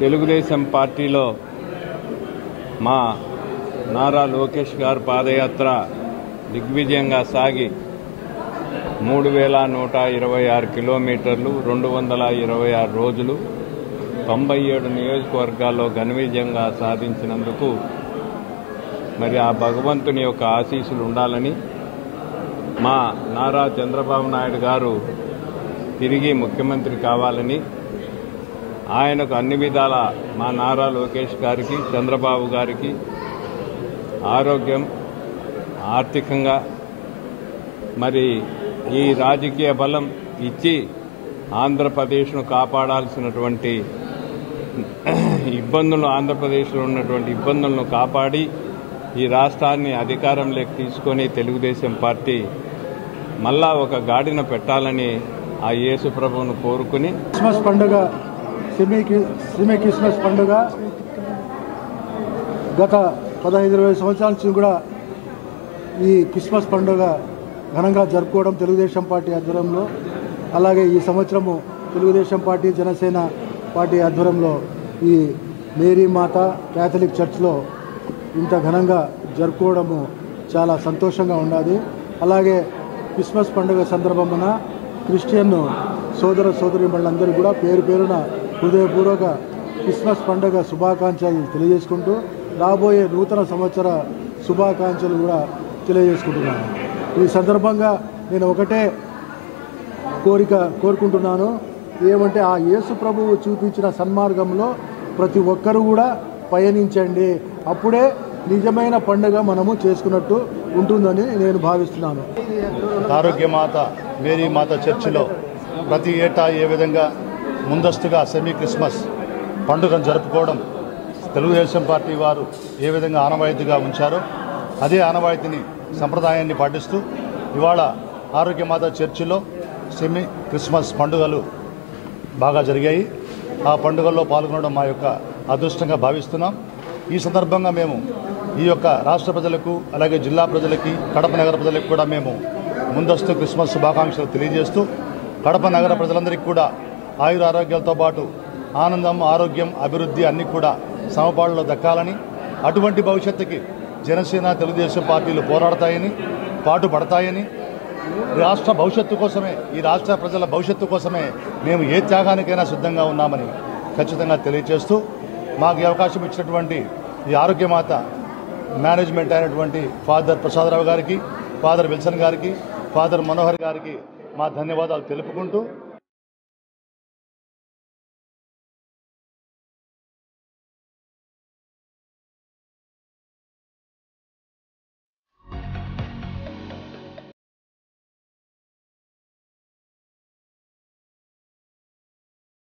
తెలుగుదేశం పార్టీలో మా నారా లోకేష్ గారు పాదయాత్ర దిగ్విజయంగా సాగి 3126 కిలోమీటర్లు 226 రోజులు 97 నియోజకవర్గాల్లో ఘన విజయంగా సాధించినందుకు మరి ఆ భగవంతుని యొక్క ఆశీస్సులు ఉండాలని మా నారా చంద్రబాబు నాయుడు గారు తిరిగి ముఖ్యమంత్రి కావాలని ఆయనకు అన్ని విధాల మా నారా లోకేష్ గారికి చంద్రబాబు గారికి ఆరోగ్యం ఆర్థికంగా మరి ఈ రాజకీయ బలం ఇచ్చి ఆంధ్రప్రదేశ్ను కాపాడాల్సినటువంటి ఇబ్బందులు ఆంధ్రప్రదేశ్లో ఉన్నటువంటి ఇబ్బందులను కాపాడి ఈ రాష్ట్రాన్ని అధికారంలోకి తీసుకొని తెలుగుదేశం పార్టీ మళ్ళా ఒక గాడిన పెట్టాలని ఆ యేసు ప్రభువును కోరుకుని క్రిస్మస్ పండుగ సెమీ క్రిస్మస్ పండుగ గత 15-20 సంవత్సరాల నుంచి కూడా ఈ క్రిస్మస్ పండుగ ఘనంగా జరుపుకోవడం తెలుగుదేశం పార్టీ ఆధ్వర్యంలో, అలాగే ఈ సంవత్సరము తెలుగుదేశం పార్టీ జనసేన పార్టీ ఆధ్వర్యంలో ఈ మేరీ మాత క్యాథలిక్ చర్చ్లో ఇంత ఘనంగా జరుపుకోవడము చాలా సంతోషంగా ఉన్నది. అలాగే క్రిస్మస్ పండుగ సందర్భమున క్రిస్టియన్ సోదర సోదరీమణులందరూ కూడా పేరు పేరున హృదయపూర్వక క్రిస్మస్ పండుగ శుభాకాంక్షలు తెలియజేసుకుంటూ రాబోయే నూతన సంవత్సర శుభాకాంక్షలు కూడా తెలియజేసుకుంటున్నాను. ఈ సందర్భంగా నేను ఒకటే కోరుకుంటున్నాను, ఏమంటే ఆ యేసు ప్రభువు చూపించిన సన్మార్గంలో ప్రతి ఒక్కరూ కూడా పయనించండి, అప్పుడే నిజమైన పండుగ మనము చేసుకున్నట్టు ఉంటుందని నేను భావిస్తున్నాను. ఆరోగ్యమాత మేరీ మాత చర్చిలో ప్రతి ఏటా ఏ విధంగా ముందస్తుగా సెమీ క్రిస్మస్ పండుగను జరుపుకోవడం తెలుగుదేశం పార్టీ వారు ఏ విధంగా ఆనవాయితీగా ఉంచారో అదే ఆనవాయితీని సంప్రదాయాన్ని పాటిస్తూ ఇవాళ ఆరోగ్యమాత చర్చిలో సెమీ క్రిస్మస్ పండుగలు బాగా జరిగాయి. ఆ పండుగల్లో పాల్గొనడం మా యొక్క అదృష్టంగా భావిస్తున్నాం. ఈ సందర్భంగా మేము ఈ యొక్క రాష్ట్ర ప్రజలకు అలాగే జిల్లా ప్రజలకి కడప నగర ప్రజలకు కూడా మేము ముందస్తు క్రిస్మస్ శుభాకాంక్షలు తెలియజేస్తూ కడప నగర ప్రజలందరికీ కూడా ఆయుర ఆరోగ్యాలతో పాటు ఆనందం, ఆరోగ్యం, అభివృద్ధి అన్నీ కూడా సమపాళ్ళలో దక్కాలని, అటువంటి భవిష్యత్తుకి జనసేన తెలుగుదేశం పార్టీలు పోరాడతాయని, పాటుపడతాయని, రాష్ట్ర భవిష్యత్తు కోసమే, ఈ రాష్ట్ర ప్రజల భవిష్యత్తు కోసమే మేము ఏ త్యాగానికైనా సిద్ధంగా ఉన్నామని ఖచ్చితంగా తెలియజేస్తూ మాకు ఈ అవకాశం ఇచ్చినటువంటి ఈ ఆరోగ్యమాత మేనేజ్మెంట్ అయినటువంటి ఫాదర్ ప్రసాదరావు గారికి, ఫాదర్ విల్సన్ గారికి, ఫాదర్ మనోహర్ గారికి మా ధన్యవాదాలు తెలుపుకుంటూ